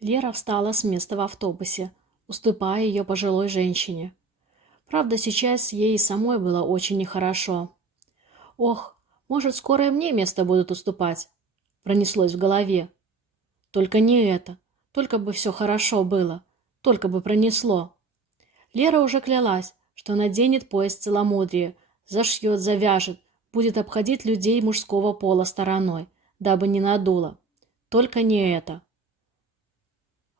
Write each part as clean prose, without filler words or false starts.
Лера встала с места в автобусе, уступая ее пожилой женщине. Правда, сейчас ей и самой было очень нехорошо. «Ох, может, скоро и мне место будут уступать?» Пронеслось в голове. Только не это. Только бы все хорошо было. Только бы пронесло. Лера уже клялась, что наденет пояс целомудрия, зашьет, завяжет, будет обходить людей мужского пола стороной, дабы не надуло. Только не это.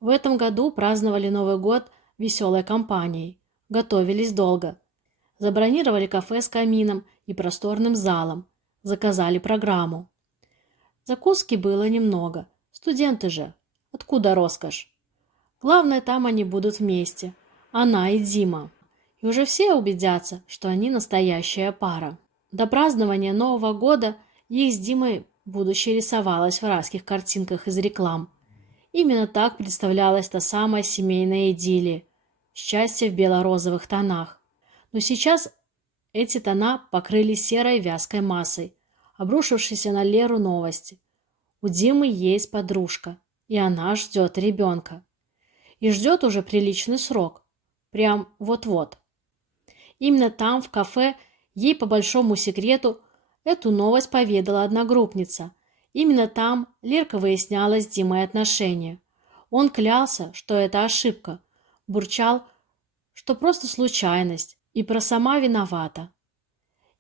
В этом году праздновали Новый год веселой компанией. Готовились долго. Забронировали кафе с камином и просторным залом. Заказали программу. Закуски было немного. Студенты же. Откуда роскошь? Главное, там они будут вместе. Она и Дима. И уже все убедятся, что они настоящая пара. До празднования Нового года их с Димой будущее рисовалось в райских картинках из реклам. Именно так представлялась та самая семейная идиллия. Счастье в бело-розовых тонах. Но сейчас эти тона покрылись серой вязкой массой, обрушившейся на Леру новости. У Димы есть подружка, и она ждет ребенка. И ждет уже приличный срок. Прям вот-вот. Именно там, в кафе, ей по большому секрету эту новость поведала одногруппница. Именно там Лерка выясняла с Димой отношения. Он клялся, что это ошибка, бурчал, что просто случайность, и про сама виновата.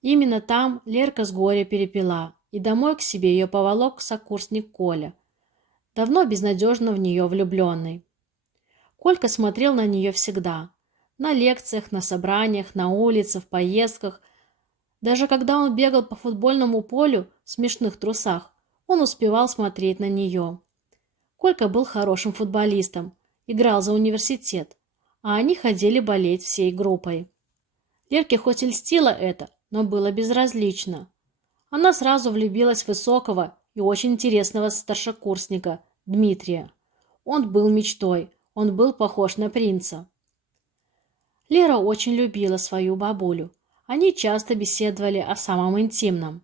Именно там Лерка с горя перепила, и домой к себе ее поволок сокурсник Коля, давно безнадежно в нее влюбленный. Колька смотрел на нее всегда. На лекциях, на собраниях, на улице, в поездках. Даже когда он бегал по футбольному полю в смешных трусах, он успевал смотреть на нее. Колька был хорошим футболистом, играл за университет, а они ходили болеть всей группой. Лерке хоть и льстило это, но было безразлично. Она сразу влюбилась в высокого и очень интересного старшекурсника Дмитрия. Он был мечтой, он был похож на принца. Лера очень любила свою бабулю. Они часто беседовали о самом интимном.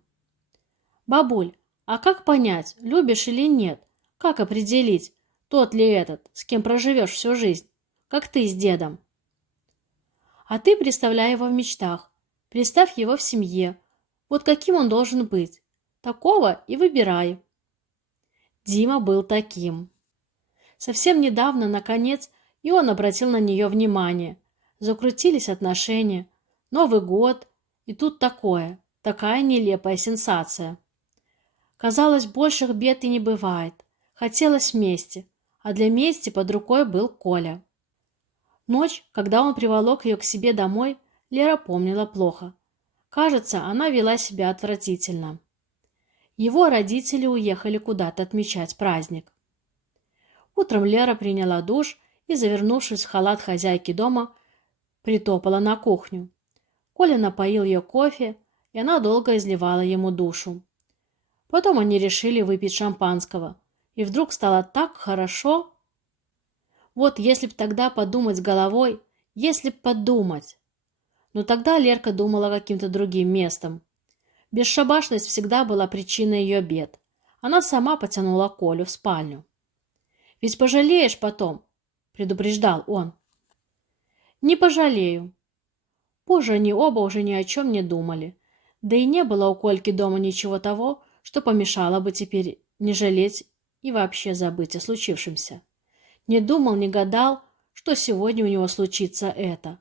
«Бабуль, а как понять, любишь или нет? Как определить, тот ли этот, с кем проживешь всю жизнь, как ты с дедом?» «А ты представляй его в мечтах, представь его в семье. Вот каким он должен быть. Такого и выбирай». Дима был таким. Совсем недавно, наконец, и он обратил на нее внимание. Закрутились отношения. Новый год. И тут такая нелепая сенсация. Казалось, больших бед и не бывает. Хотелось мести, а для мести под рукой был Коля. Ночь, когда он приволок ее к себе домой, Лера помнила плохо. Кажется, она вела себя отвратительно. Его родители уехали куда-то отмечать праздник. Утром Лера приняла душ и, завернувшись в халат хозяйки дома, притопала на кухню. Коля напоил ее кофе, и она долго изливала ему душу. Потом они решили выпить шампанского, и вдруг стало так хорошо. Вот если б тогда подумать головой, если б подумать. Но тогда Лерка думала каким-то другим местом. Бесшабашность всегда была причиной ее бед. Она сама потянула Колю в спальню. «Ведь пожалеешь потом», — предупреждал он. «Не пожалею». Позже они оба уже ни о чем не думали. Да и не было у Кольки дома ничего того, что помешало бы теперь не жалеть и вообще забыть о случившемся. Не думал, не гадал, что сегодня у него случится это.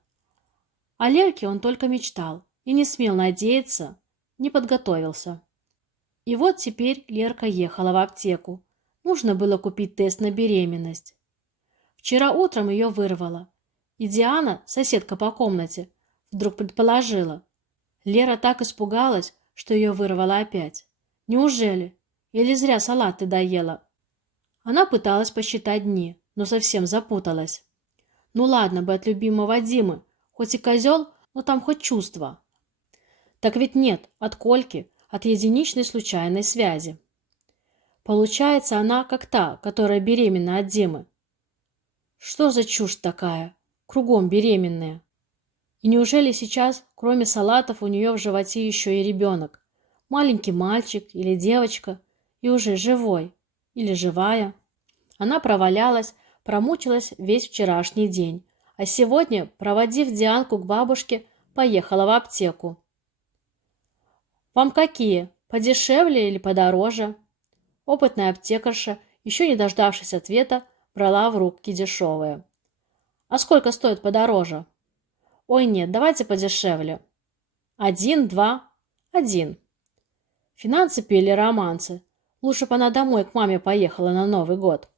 О Лерке он только мечтал и не смел надеяться, не подготовился. И вот теперь Лерка ехала в аптеку. Нужно было купить тест на беременность. Вчера утром ее вырвало. И Диана, соседка по комнате, вдруг предположила. Лера так испугалась, что ее вырвало опять. Неужели? Или зря салат ты доела? Она пыталась посчитать дни, но совсем запуталась. Ну ладно бы от любимого Димы, хоть и козел, но там хоть чувство. Так ведь нет, от Кольки, от единичной случайной связи. Получается, она как та, которая беременна от Димы. Что за чушь такая? Кругом беременная. И неужели сейчас, кроме салатов, у нее в животе еще и ребенок? Маленький мальчик или девочка, и уже живой или живая? Она провалялась, Промучилась весь вчерашний день, а сегодня, проводив Дианку к бабушке, поехала в аптеку. «Вам какие? Подешевле или подороже?» Опытная аптекарша, еще не дождавшись ответа, брала в руки дешевые. «А сколько стоит подороже?» «Ой, нет, давайте подешевле». «Один, два?» «Один». Финансы пели романсы. Лучше бы она домой к маме поехала на Новый год.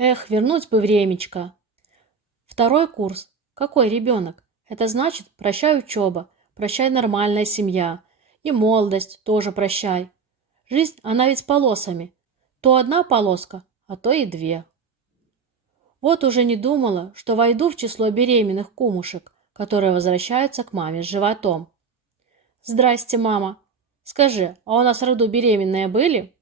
Эх, вернуть бы времечко. Второй курс. Какой ребенок? Это значит, прощай учеба, прощай нормальная семья. И молодость тоже прощай. Жизнь, она ведь с полосами. То одна полоска, а то и две. Вот уже не думала, что войду в число беременных кумушек, которые возвращаются к маме с животом. «Здрасте, мама. Скажи, а у нас в роду беременные были?»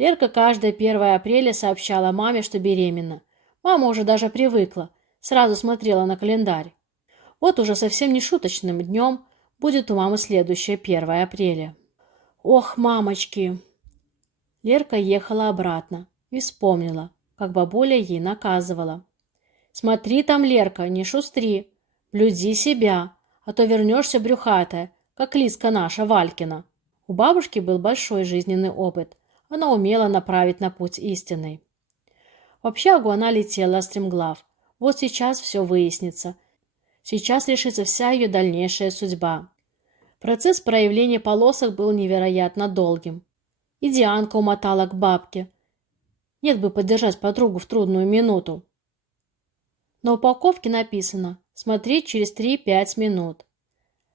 Лерка каждое 1 апреля сообщала маме, что беременна. Мама уже даже привыкла, сразу смотрела на календарь. Вот уже совсем не шуточным днем будет у мамы следующее 1 апреля. Ох, мамочки! Лерка ехала обратно и вспомнила, как бабуля ей наказывала. «Смотри там, Лерка, не шустри, блюди себя, а то вернешься брюхатая, как Лизка наша Валькина». У бабушки был большой жизненный опыт, она умела направить на путь истинный. В общагу она летела стремглав. Вот сейчас все выяснится. Сейчас решится вся ее дальнейшая судьба. Процесс проявления полосок был невероятно долгим. И Дианка умотала к бабке. Нет бы поддержать подругу в трудную минуту. На упаковке написано «Смотреть через 3-5 минут».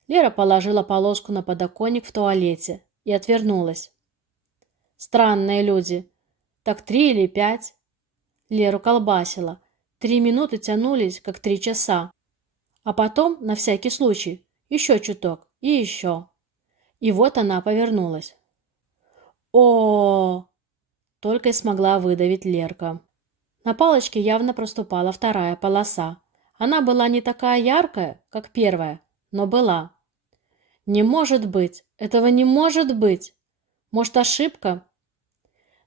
Лера положила полоску на подоконник в туалете и отвернулась. Странные люди. Так 3 или 5? Леру колбасило. 3 минуты тянулись, как 3 часа. А потом, на всякий случай, еще чуток и еще. И вот она повернулась. О, только и смогла выдавить Лерка. На палочке явно проступала вторая полоса. Она была не такая яркая, как первая, но была. Не может быть! Этого не может быть! Может, ошибка?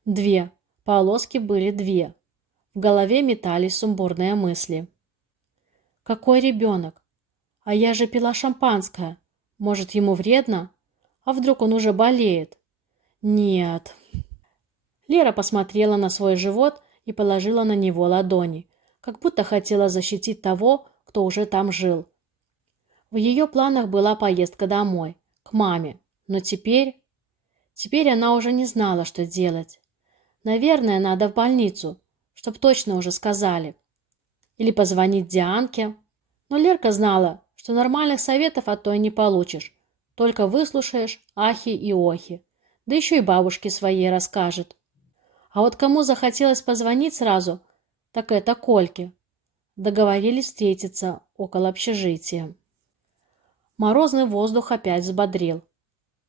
2. Полоски были 2. В голове метались сумбурные мысли. Какой ребенок? А я же пила шампанское. Может, ему вредно? А вдруг он уже болеет? Нет. Лера посмотрела на свой живот и положила на него ладони, как будто хотела защитить того, кто уже там жил. В ее планах была поездка домой, к маме, но теперь она уже не знала, что делать. Наверное, надо в больницу, чтоб точно уже сказали. Или позвонить Дианке. Но Лерка знала, что нормальных советов от той не получишь, только выслушаешь ахи и охи, да еще и бабушке своей расскажет. А вот кому захотелось позвонить сразу, так это Кольке. Договорились встретиться около общежития. Морозный воздух опять взбодрил.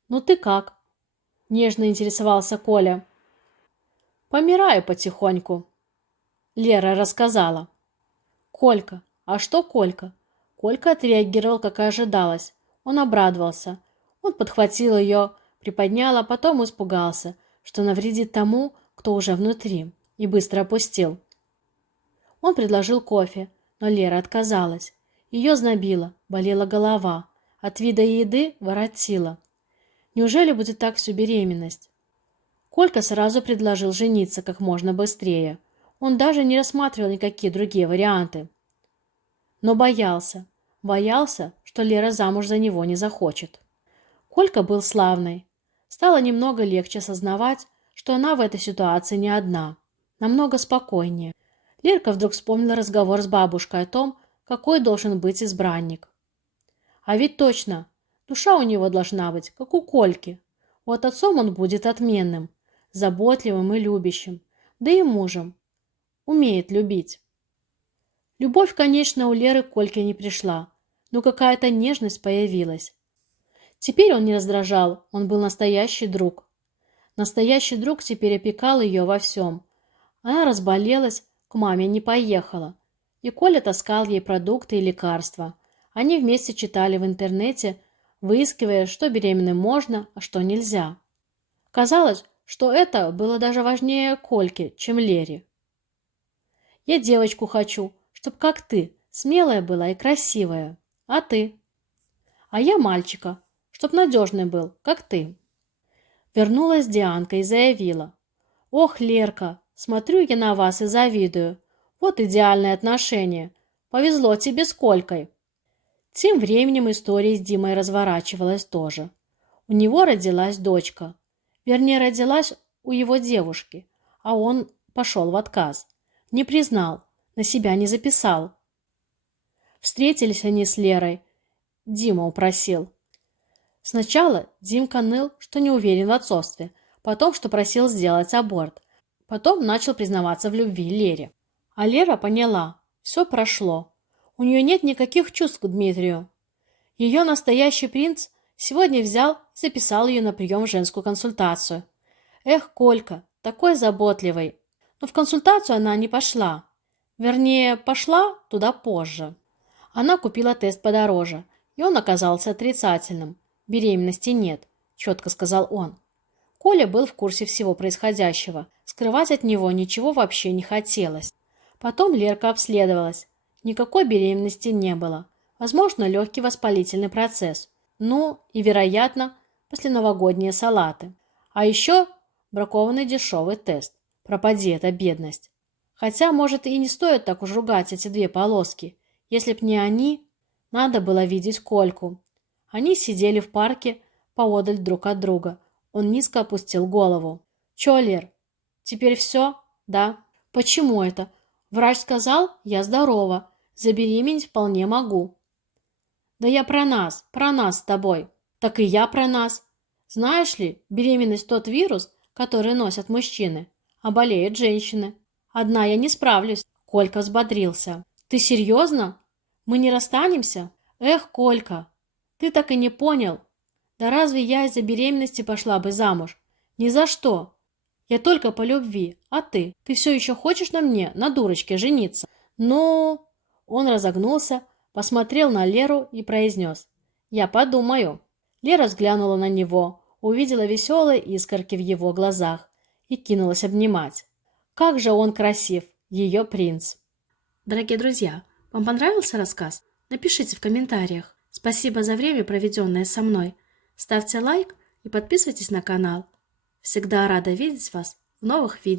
«Ну ты как?» – нежно интересовался Коля. «Помираю потихоньку», – Лера рассказала. «Колька, а что Колька?» Колька отреагировал, как и ожидалось. Он обрадовался. Он подхватил ее, приподнял, а потом испугался, что навредит тому, кто уже внутри, и быстро опустил. Он предложил кофе, но Лера отказалась. Ее знобило, болела голова, от вида еды воротило. Неужели будет так всю беременность? Колька сразу предложил жениться как можно быстрее. Он даже не рассматривал никакие другие варианты. Но боялся, что Лера замуж за него не захочет. Колька был славный. Стало немного легче осознавать, что она в этой ситуации не одна, намного спокойнее. Лерка вдруг вспомнила разговор с бабушкой о том, какой должен быть избранник. А ведь точно, душа у него должна быть, как у Кольки. Вот отцом он будет отменным, заботливым и любящим, да и мужем. Умеет любить. Любовь, конечно, у Леры к Кольке не пришла, но какая-то нежность появилась. Теперь он не раздражал, он был настоящий друг. Настоящий друг теперь опекал ее во всем. Она разболелась, к маме не поехала. И Коля таскал ей продукты и лекарства. Они вместе читали в интернете, выискивая, что беременным можно, а что нельзя. Казалось, что это было даже важнее Кольке, чем Лере. Я девочку хочу, чтоб как ты, смелая была и красивая. А ты? А я мальчика, чтоб надежный был, как ты. Вернулась Дианка и заявила. Ох, Лерка, смотрю я на вас и завидую. Вот идеальное отношение. Повезло тебе с Колькой. Тем временем история с Димой разворачивалась тоже. У него родилась дочка. Вернее, родилась у его девушки, а он пошел в отказ. Не признал, на себя не записал. Встретились они с Лерой. Дима упросил. Сначала Димка ныл, что не уверен в отцовстве, потом, что просил сделать аборт. Потом начал признаваться в любви Лере. А Лера поняла, все прошло. У нее нет никаких чувств к Дмитрию. Ее настоящий принц сегодня взял и записал ее на прием в женскую консультацию. Эх, Колька, такой заботливый. Но в консультацию она не пошла. Вернее, пошла туда позже. Она купила тест подороже, и он оказался отрицательным. Беременности нет, четко сказал он. Коля был в курсе всего происходящего. Скрывать от него ничего вообще не хотелось. Потом Лерка обследовалась. Никакой беременности не было. Возможно, легкий воспалительный процесс. Ну, и, вероятно, посленовогодние салаты. А еще бракованный дешевый тест. Пропади эта бедность. Хотя, может, и не стоит так уж ругать эти две полоски. Если б не они, надо было видеть Кольку. Они сидели в парке поодаль друг от друга. Он низко опустил голову. «Чё, Лер, теперь все? Да. Почему это? Врач сказал, я здорова. Забеременеть вполне могу». «Да я про нас с тобой». «Так и я про нас. Знаешь ли, беременность тот вирус, который носят мужчины, а болеют женщины. Одна я не справлюсь». Колька взбодрился. «Ты серьезно? Мы не расстанемся?» «Эх, Колька, ты так и не понял. Да разве я из-за беременности пошла бы замуж? Ни за что. Я только по любви. А ты? Ты все еще хочешь на мне, на дурочке, жениться?» «Ну...» Он разогнулся, посмотрел на Леру и произнес. «Я подумаю». Лера взглянула на него, увидела веселые искорки в его глазах и кинулась обнимать. Как же он красив, ее принц. Дорогие друзья, вам понравился рассказ? Напишите в комментариях. Спасибо за время, проведенное со мной. Ставьте лайк и подписывайтесь на канал. Всегда рада видеть вас в новых видео.